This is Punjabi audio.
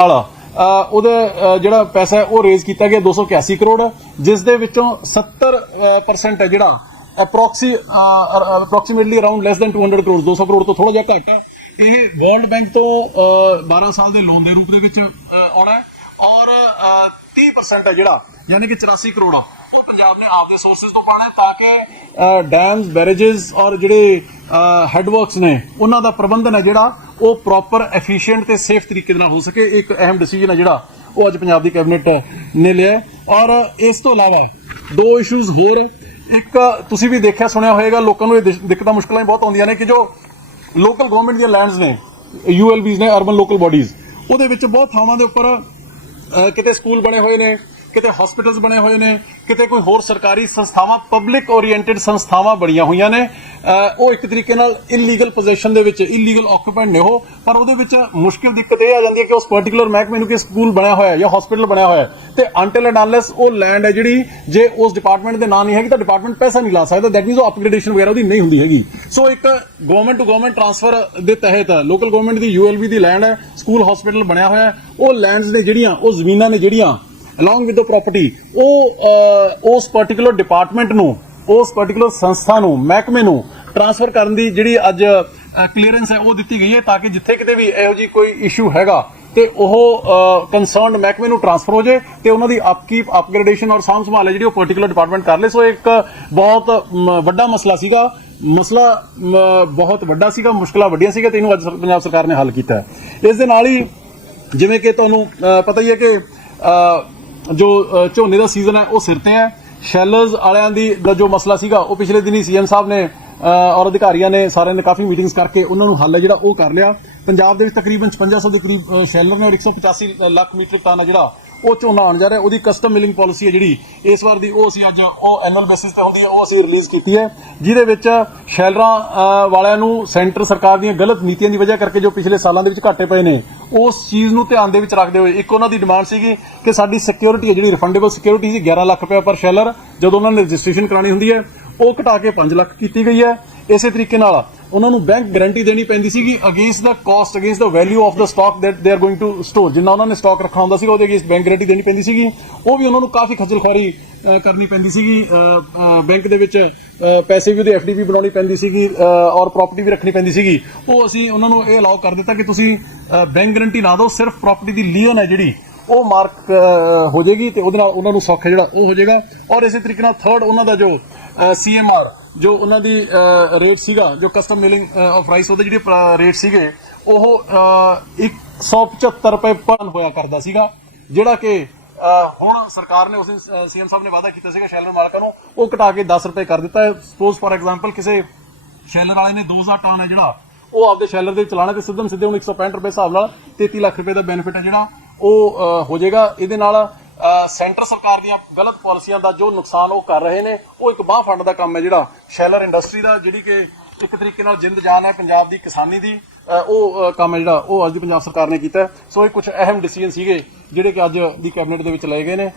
ਨਾਲ ਉਹਦੇ ਜਿਹੜਾ ਪੈਸਾ ਉਹ ਰੇਜ਼ ਕੀਤਾ ਗਿਆ 281 ਕਰੋੜ। ਜਿਸ ਦੇ ਵਿੱਚੋਂ 70% ਹੈ ਜਿਹੜਾ approx approximately around less than 200 crore 200 crore ਤੋਂ ਥੋੜਾ ਜਿਹਾ ਘੱਟ। ਇਹ ਵਰਲਡ ਬੈਂਕ ਤੋਂ ਅ, 12 ਸਾਲ ਦੇ ਲੋਨ ਦੇ ਰੂਪ ਦੇ ਵਿੱਚ ਆਉਣਾ ਹੈ। ਔਰ ਅ, 30% ਹੈ ਜਿਹੜਾ ਯਾਨੀ ਕਿ 84 ਕਰੋੜ ਆ। ਉਹ ਪੰਜਾਬ ਨੇ ਆਪਦੇ ਸੋਰਸਸ ਤੋਂ ਪਾਣਾ ਤਾਂ ਕਿ ਡੈਮਸ ਬੈਰੇजेस ਔਰ ਜਿਹੜੇ ਹੈਡਵਰਕਸ ਨੇ, ਉਹਨਾਂ ਦਾ ਪ੍ਰਬੰਧਨ ਹੈ ਜਿਹੜਾ ਉਹ ਪ੍ਰੋਪਰ ਐਫੀਸ਼ੀਐਂਟ ਤੇ ਸੇਫ ਤਰੀਕੇ ਦੇ ਨਾਲ ਹੋ ਸਕੇ। ਇੱਕ ਅਹਿਮ ਡਿਸੀਜਨ ਹੈ ਜਿਹੜਾ ਉਹ ਅੱਜ ਪੰਜਾਬ ਦੀ ਕੈਬਨਿਟ ਨੇ ਲਿਆ ਔਰ ਇਸ ਤੋਂ ਇਲਾਵਾ ਦੋ ਇਸ਼ੂਜ਼ ਹੋਰ ਇੱਕ, ਤੁਸੀਂ ਵੀ ਦੇਖਿਆ, ਸੁਣਿਆ ਹੋਵੇਗਾ ਲੋਕਾਂ ਨੂੰ ਇਹ ਦਿੱਕਤਾਂ ਮੁਸ਼ਕਲਾਂ ਬਹੁਤ ਆਉਂਦੀਆਂ ਨੇ ਕਿ ਜੋ ਲੋਕਲ ਗਵਰਨਮੈਂਟ ਦੀਆਂ ਲੈਂਡਸ ਨੇ ਯੂਐਲਬੀਜ਼ ਨੇ ਅਰਬਨ ਲੋਕਲ ਬਾਡੀਜ਼ ਉਹਦੇ ਵਿੱਚ ਬਹੁਤ ਥਾਵਾਂ ਦੇ ਉੱਪਰ ਕਿਤੇ ਸਕੂਲ ਬਣੇ ਹੋਏ ਨੇ ਕਿਤੇ ਹਸਪੀਟਲਸ ਬਣੇ ਹੋਏ ਨੇ, ਕਿਤੇ ਕੋਈ ਹੋਰ ਸਰਕਾਰੀ ਸੰਸਥਾਵਾਂ ਪਬਲਿਕ ਓਰੀਐਂਟਡ ਸੰਸਥਾਵਾਂ ਬਣੀਆਂ ਹੋਈਆਂ ਨੇ ਉਹ ਇੱਕ ਤਰੀਕੇ ਨਾਲ ਇਲੀਗਲ ਪੋਜੀਸ਼ਨ ਦੇ ਵਿੱਚ ਇਲੀਗਲ ਆਕੂਪੈਂਟ ਨੇ ਉਹ, ਪਰ ਉਹਦੇ ਵਿੱਚ ਮੁਸ਼ਕਿਲ ਦਿੱਕਤ ਇਹ ਆ ਜਾਂਦੀ ਹੈ ਕਿ ਉਸ ਪਾਰਟਿਕੂਲਰ ਮਹਿਕਮੇ ਨੂੰ ਕਿ ਸਕੂਲ ਬਣਿਆ ਹੋਇਆ ਜਾਂ ਹਸਪੀਟਲ ਬਣਿਆ ਹੋਇਆ ਹੈ। ਤੇ ਅੰਟਿਲ ਐਂਡ ਅਨਲੈਸ ਉਹ ਲੈਂਡ ਹੈ ਜਿਹੜੀ, ਜੇ ਉਸ ਡਿਪਾਰਟਮੈਂਟ ਦੇ ਨਾਂ ਨਹੀਂ ਹੈਗੀ ਤਾਂ ਡਿਪਾਰਟਮੈਂਟ ਪੈਸਾ ਨਹੀਂ ਲਾ ਸਕਦਾ ਦੈਟ ਮੀਨਸ ਉਹ ਅਪਗ੍ਰੇਡੇਸ਼ਨ ਵਗੈਰਾ ਉਹਦੀ ਨਹੀਂ ਹੁੰਦੀ ਹੈਗੀ। ਸੋ ਇੱਕ ਗਵਰਨਮੈਂਟ ਟੂ ਗਵਰਨਮੈਂਟ ਟ੍ਰਾਂਸਫਰ ਦੇ ਤਹਿਤ ਲੋਕਲ ਗਵਰਨਮੈਂਟ ਦੀ ਯੂਐਲਬੀ ਦੀ ਲੈਂਡ ਹੈ ਸਕੂਲ ਹਸਪੀਟਲ ਬਣਿਆ ਹੋਇਆ ਉਹ ਲੈਂਡਸ ਨੇ ਜਿਹੜੀਆਂ, ਉਹ ਜ਼ਮੀਨਾਂ ਨੇ ਜਿਹੜੀਆਂ ਅਲੋਂਗ ਵਿਦ ਦ ਪ੍ਰੋਪਰਟੀ ਉਹ ਉਸ ਪਾਰਟਿਕੂਲਰ ਡਿਪਾਰਟਮੈਂਟ ਨੂੰ, ਉਸ ਪਾਰਟਿਕੂਲਰ ਸੰਸਥਾ ਨੂੰ, ਮਹਿਕਮੇ ਨੂੰ ਟ੍ਰਾਂਸਫਰ ਕਰਨ ਦੀ ਜਿਹੜੀ ਅੱਜ ਕਲੀਅਰੈਂਸ ਹੈ, ਉਹ ਦਿੱਤੀ ਗਈ ਹੈ, ਤਾਂ ਕਿ ਜਿੱਥੇ ਕਿਤੇ ਵੀ ਇਹੋ ਜੀ ਕੋਈ ਇਸ਼ੂ ਹੈਗਾ, ਤੇ ਉਹ ਕੰਸਰਨਡ ਮਹਿਕਮੇ ਨੂੰ ਟ੍ਰਾਂਸਫਰ ਹੋ ਜੇ, ਤੇ ਉਹਨਾਂ ਦੀ ਅਪਕੀਪ ਅਪਗ੍ਰੇਡੇਸ਼ਨ ਔਰ ਸਾਂਭ ਸੰਭਾਲ ਹੈ ਜਿਹੜੀ ਉਹ ਪਾਰਟਿਕੂਲਰ ਡਿਪਾਰਟਮੈਂਟ ਕਰ ਲੇ। ਸੋ ਇੱਕ ਬਹੁਤ ਵੱਡਾ ਮਸਲਾ ਸੀਗਾ। ਮਸਲਾ ਬਹੁਤ ਵੱਡਾ ਸੀਗਾ, ਮੁਸ਼ਕਲਾਂ ਵੱਡੀਆਂ ਸੀਗਾ ਤੇ ਇਹਨੂੰ ਅੱਜ ਪੰਜਾਬ ਸਰਕਾਰ ਨੇ ਹੱਲ ਕੀਤਾ ਹੈ। ਇਸ ਦੇ ਨਾਲ ਹੀ ਜਿਵੇਂ ਕਿ ਤੁਹਾਨੂੰ ਪਤਾ ਹੀ ਹੈ ਕਿ ਜੋ ਝੋਨੇ ਦਾ ਸੀਜ਼ਨ ਹੈ, ਉਹ ਸਿਰ ਤੇ ਹੈ। ਸ਼ੈਲਰਸ ਵਾਲਿਆਂ ਦੀ ਦਾ, ਜੋ ਮਸਲਾ ਸੀਗਾ, ਉਹ ਪਿਛਲੇ ਦਿਨੀ ਸੀਐਮ ਸਾਹਿਬ ਨੇ ਔਰ ਅਧਿਕਾਰੀਆਂ ਨੇ ਸਾਰਿਆਂ ਨੇ ਕਾਫੀ ਮੀਟਿੰਗਸ ਕਰਕੇ ਉਹਨਾਂ ਨੂੰ ਹੱਲ ਜਿਹੜਾ ਉਹ ਕਰ ਲਿਆ। ਪੰਜਾਬ ਦੇ ਵਿੱਚ ਤਕਰੀਬਨ 5500 ਦੇ ਕਰੀਬ ਸ਼ੈਲਰ ਨੇ ਔਰ 185 ਲੱਖ ਮੀਟ੍ਰਿਕ ਟਨ ਹੈ ਜਿਹੜਾ ਉਹ ਝੋਨਾ ਆਉਣ ਜਾ ਰਿਹਾ। ਉਹਦੀ ਕਸਟਮ ਮਿਲਿੰਗ ਪਾਲਿਸੀ ਹੈ ਜਿਹੜੀ, ਇਸ ਵਾਰ ਦੀ ਉਹ ਅਸੀਂ ਅੱਜ ਉਹ ਐਨੂਅਲ ਬੇਸਿਸ ਤੇ ਹੁੰਦੀ ਹੈ, ਉਹ ਅਸੀਂ ਰਿਲੀਜ਼ ਕੀਤੀ ਹੈ, ਜਿਹਦੇ ਵਿੱਚ ਸ਼ੈਲਰਾਂ ਵਾਲਿਆਂ ਨੂੰ ਸੈਂਟਰ ਸਰਕਾਰ ਦੀਆਂ ਗਲਤ ਨੀਤੀਆਂ ਦੀ ਵਜ੍ਹਾ ਕਰਕੇ ਜੋ ਪਿਛਲੇ ਸਾਲਾਂ ਦੇ ਵਿੱਚ ਘਾਟੇ ਪਏ ਨੇ ਉਸ ਚੀਜ਼ ਨੂੰ ਧਿਆਨ ਦੇ ਵਿੱਚ ਰੱਖਦੇ ਹੋਏ, ਇੱਕ ਉਹਨਾਂ ਦੀ ਡਿਮਾਂਡ ਸੀਗੀ ਕਿ ਸਾਡੀ ਸਿਕਿਉਰਿਟੀ ਹੈ, ਜਿਹੜੀ ਰਿਫੰਡੇਬਲ ਸਿਕਿਉਰਿਟੀ ਸੀ 11 ਲੱਖ ਰੁਪਏ ਪਰ ਸ਼ੈਲਰ ਜਦੋਂ ਉਹਨਾਂ ਨੇ ਰਜਿਸਟ੍ਰੇਸ਼ਨ ਕਰਾਣੀ ਹੁੰਦੀ ਹੈ, ਉਹ ਘਟਾ ਕੇ 5 ਲੱਖ ਕੀਤੀ ਗਈ ਹੈ। ਇਸੇ ਤਰੀਕੇ ਨਾਲ ਉਹਨਾਂ ਨੂੰ ਬੈਂਕ ਗਾਰੰਟੀ ਦੇਣੀ ਪੈਂਦੀ ਸੀਗੀ against the cost against the value of the stock that they are going to store ਜਿੰਨਾ ਉਹਨਾਂ ਨੇ ਸਟਾਕ ਰੱਖਣਾ ਹੁੰਦਾ ਸੀਗਾ, ਉਹਦੇ ਅਗੇਂਸਟ ਬੈਂਕ ਗਾਰੰਟੀ ਦੇਣੀ ਪੈਂਦੀ ਸੀਗੀ। ਉਹ ਵੀ ਉਹਨਾਂ ਨੂੰ ਕਾਫੀ ਖੱਜਲ ਖੁਆਰੀ ਕਰਨੀ ਪੈਂਦੀ ਸੀਗੀ। ਬੈਂਕ ਦੇ ਵਿੱਚ ਪੈਸੇ ਵੀ ਉਹਦੇ ਐਫਡੀਬੀ ਬਣਾਉਣੀ ਪੈਂਦੀ ਸੀਗੀ ਔਰ ਪ੍ਰਾਪਰਟੀ ਵੀ ਰੱਖਣੀ ਪੈਂਦੀ ਸੀਗੀ। ਉਹ ਅਸੀਂ ਉਹਨਾਂ ਨੂੰ ਇਹ ਅਲਾਉ ਕਰ ਦਿੱਤਾ ਕਿ ਤੁਸੀਂ ਬੈਂਕ ਗਾਰੰਟੀ ਨਾ ਦਿਓ, ਸਿਰਫ ਪ੍ਰਾਪਰਟੀ ਦੀ ਲੀਅਨ ਹੈ ਜਿਹੜੀ। ਉਹ ਮਾਰਕ ਹੋ ਜਾਏਗੀ ਤੇ ਉਹਦੇ ਨਾਲ ਉਹਨਾਂ ਨੂੰ ਸੌਖ ਜਿਹੜਾ ਉਹ ਹੋ ਜਾਏਗਾ। ਔਰ ਇਸੇ ਤਰੀਕੇ ਨਾਲ ਥਰਡ ਉਹਨਾਂ ਦਾ ਜੋ ਸੀਐਮਆਰ ਜੋ ਉਹਨਾਂ ਦੀ ਰੇਟ ਸੀਗਾ ਜੋ ਕਸਟਮ ਮਿਲਿੰਗ ਆਫ ਰਾਈਸ ਉਹਦੇ ਜਿਹੜੇ ਰੇਟ ਸੀਗੇ ਉਹ ਅ, 175 ਰੁਪਏ ਪਰ ਹੋਇਆ ਕਰਦਾ ਸੀਗਾ ਜਿਹੜਾ ਕਿ ਹੁਣ ਸਰਕਾਰ ਨੇ ਉਸੇ ਸੀਐਮ ਸਾਹਿਬ ਨੇ ਵਾਅਦਾ ਕੀਤਾ ਸੀਗਾ ਸ਼ੈਲਰ ਮਾਲਕਾਂ ਨੂੰ ਉਹ ਘਟਾ ਕੇ 10 ਰੁਪਏ ਕਰ ਦਿੱਤਾ ਹੈ। ਸਪੋਜ਼ ਫਾਰ ਐਗਜ਼ਾਮਪਲ ਕਿਸੇ ਸ਼ੈਲਰ ਵਾਲੇ ਨੇ 2000 ਟਨ ਹੈ ਜਿਹੜਾ ਉਹ ਆਪਦੇ ਸ਼ੈਲਰ ਦੇ ਵਿੱਚ ਚਲਾਣਾ ਤੇ ਸਿੱਧਮ ਸਿੱਧੇ ਹੁਣ 165 ਰੁਪਏ ਹਿਸਾਬ ਨਾਲ 33 ਲੱਖ ਰੁਪਏ ਦਾ ਬੈਨੀਫਿਟ ਹੈ ਜਿਹੜਾ। ਉਹ ਹੋ ਜਾਏਗਾ। ਇਹਦੇ ਨਾਲ ਸੈਂਟਰ ਸਰਕਾਰ ਦੀਆਂ ਗਲਤ ਪਾਲਿਸੀਆਂ ਦਾ ਜੋ ਨੁਕਸਾਨ ਉਹ ਕਰ ਰਹੇ ਨੇ, ਉਹ ਇੱਕ ਬਾਹ ਫੰਡ ਦਾ ਕੰਮ ਹੈ ਜਿਹੜਾ ਸ਼ੈਲਰ ਇੰਡਸਟਰੀ ਦਾ, ਜਿਹੜੀ ਕਿ ਇੱਕ ਤਰੀਕੇ ਨਾਲ ਜਿੰਦ ਜਾਨ ਹੈ ਪੰਜਾਬ ਦੀ ਕਿਸਾਨੀ ਦੀ ਉਹ ਕੰਮ ਹੈ ਜਿਹੜਾ, ਉਹ ਅੱਜ ਦੀ ਪੰਜਾਬ ਸਰਕਾਰ ਨੇ ਕੀਤਾ ਸੋ ਇਹ ਕੁਝ ਅਹਿਮ ਡਿਸੀਜਨ ਸੀਗੇ, ਜਿਹੜੇ ਕਿ ਅੱਜ ਦੀ ਕੈਬਨਿਟ ਦੇ ਵਿੱਚ ਲਏ ਗਏ ਨੇ।